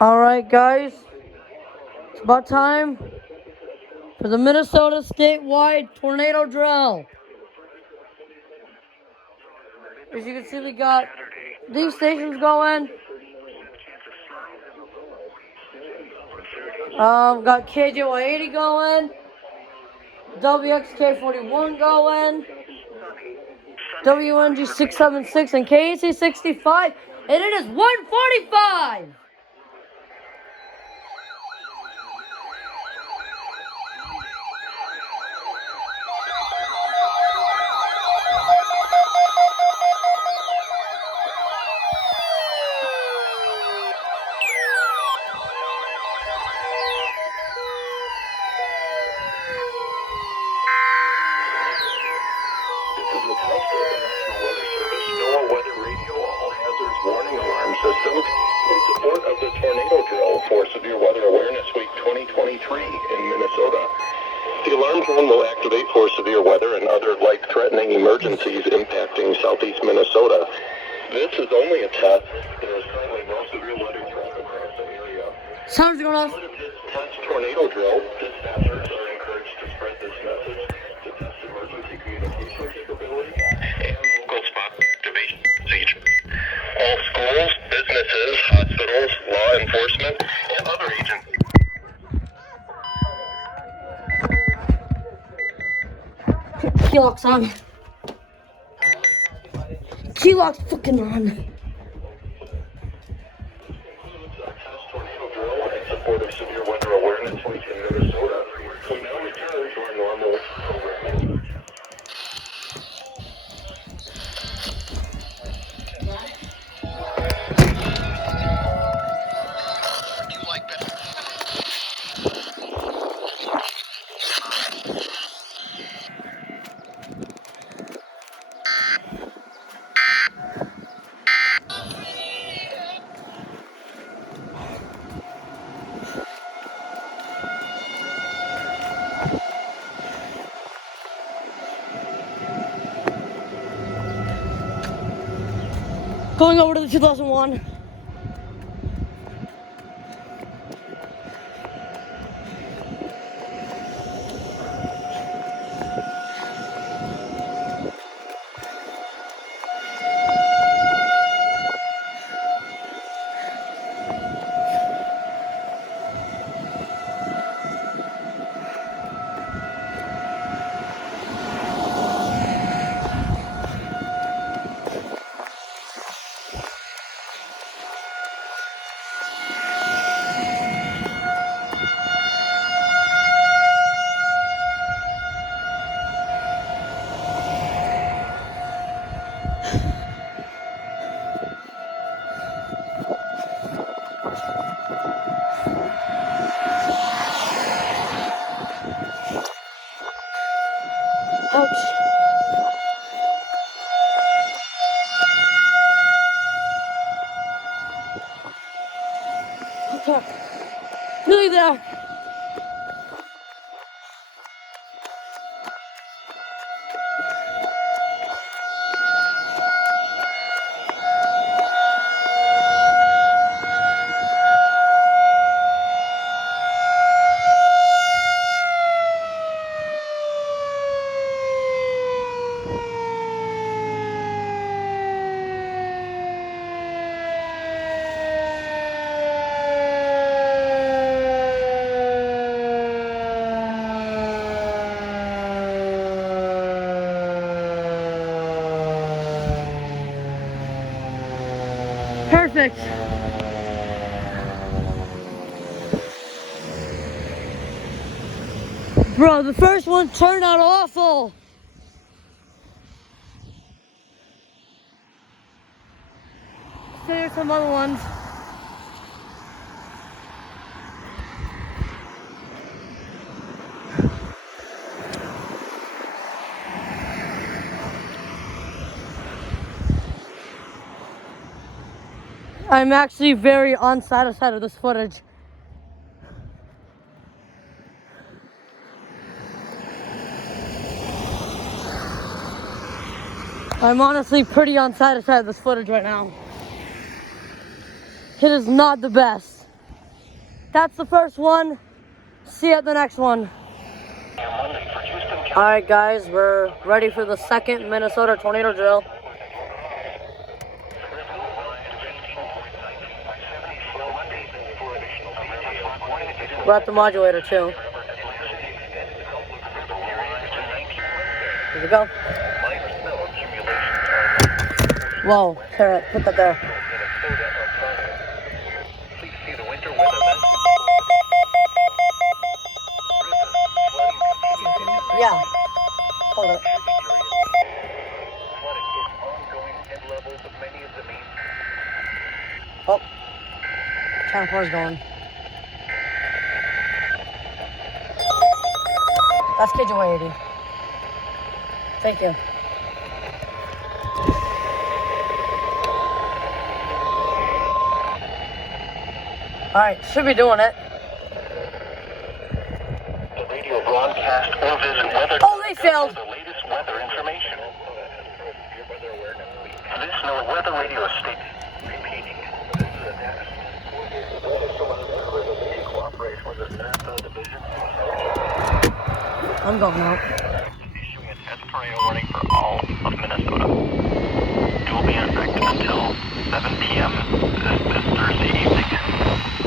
Alright guys, it's about time for the Minnesota statewide tornado drill. As you can see, we got these stations going. Got KJY80 going, WXK41 going, WNG676 and KAC65, and it is 1:45. System in support of the tornado drill for Severe Weather Awareness Week 2023 in Minnesota. The alarm drone will activate for severe weather and other life-threatening emergencies impacting southeast Minnesota. This is only a test. There is currently no severe weather threat across the area. Sounds going off. As part of this test tornado drill, dispatchers are encouraged to spread this message to test emergency communication capability and local spot activation procedures. All schools, businesses, hospitals, law enforcement, and other agencies. Key lock's on. Key lock's fucking on. Test tornado drill in support of Severe Weather Awareness Week in Minnesota. We now return to our normal programming. Going over to the 2001. Ouch. Okay. Nearly there. Perfect. Bro, the first one turned out awful. So here's some other ones. I'm actually very unsatisfied with this footage. I'm honestly pretty unsatisfied with this footage right now. It is not the best. That's the first one. See you at the next one. Alright guys, we're ready for the second Minnesota tornado drill. We're at the modulator too. Here we go. Whoa, here, put that there. Yeah. Hold it. Oh. Channel 4 is going. That's KJ 80. Thank you. Alright, should be doing it. The radio broadcast or visit weather. Oh, they failed. The latest weather information. Listener weather radio state repeating. I'm going out. Issuing a test tornado warning for all of Minnesota. It will be in effect until 7 p.m. this Thursday evening.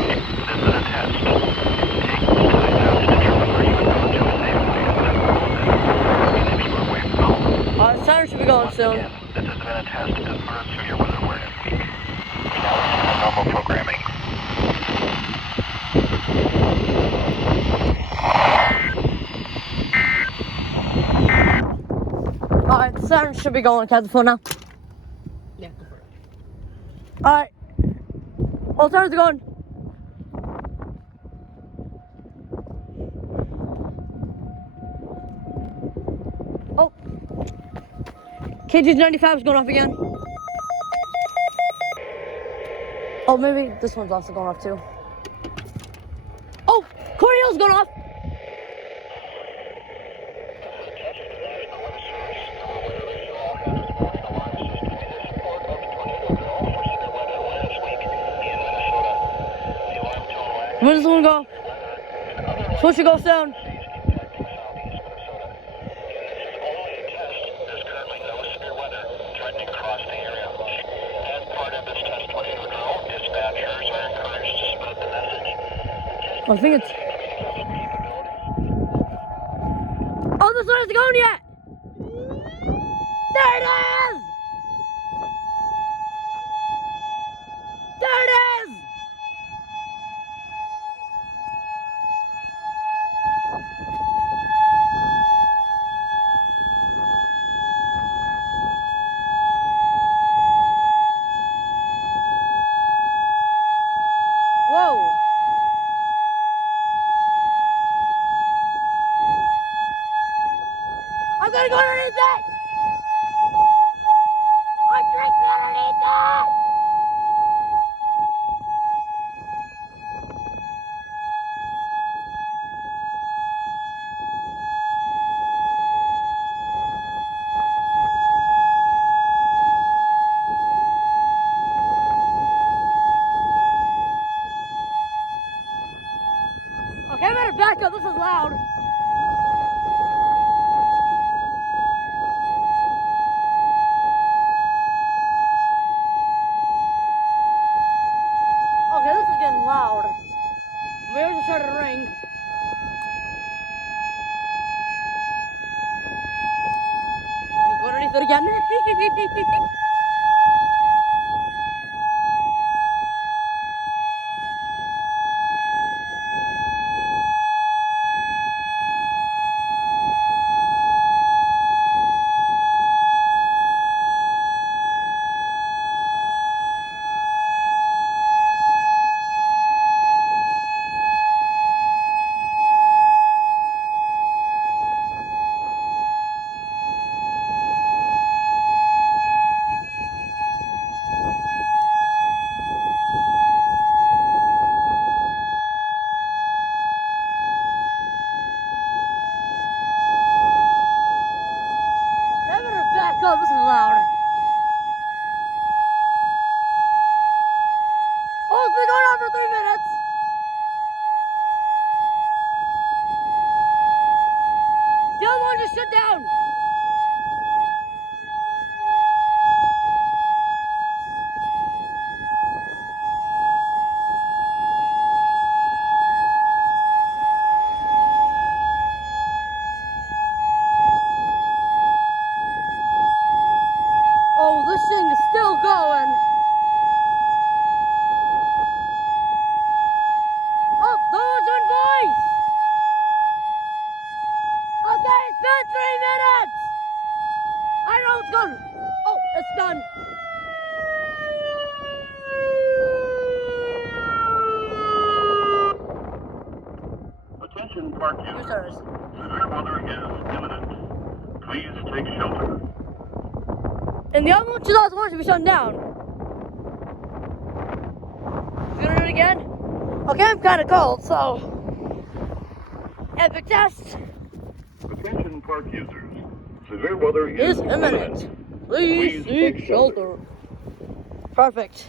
This is a test. Take the time now to determine where you would go to a safe place and if you are away from home. Siren should be going soon. Again, this has been a test as part of Severe Weather Awareness Week. Now resume normal programming. Alright, siren should be going. Can I have the phone now? Yeah, go for it. Alright. All sirens are going. Oh. KG 95 is going off again. Oh, maybe this one's also going off too. Oh, Corey Hill's going off. Where does this one go? Supposed to go soon. I think it's... Oh, this one isn't going yet! There it is! There it is! Whoa! I'm gonna go underneath it! I'm drinking underneath it! Okay, I better back up. This is loud. Okay, this is getting loud. My ears just started to ring. We go underneath it again. park Here's users. ours. Severe weather is imminent. Please take shelter. And the other one, 2001, should be shut down. You gonna do it again? Okay, I'm kind of cold, so. Epic test Attention park users. Severe weather is imminent. Please seek shelter. Perfect.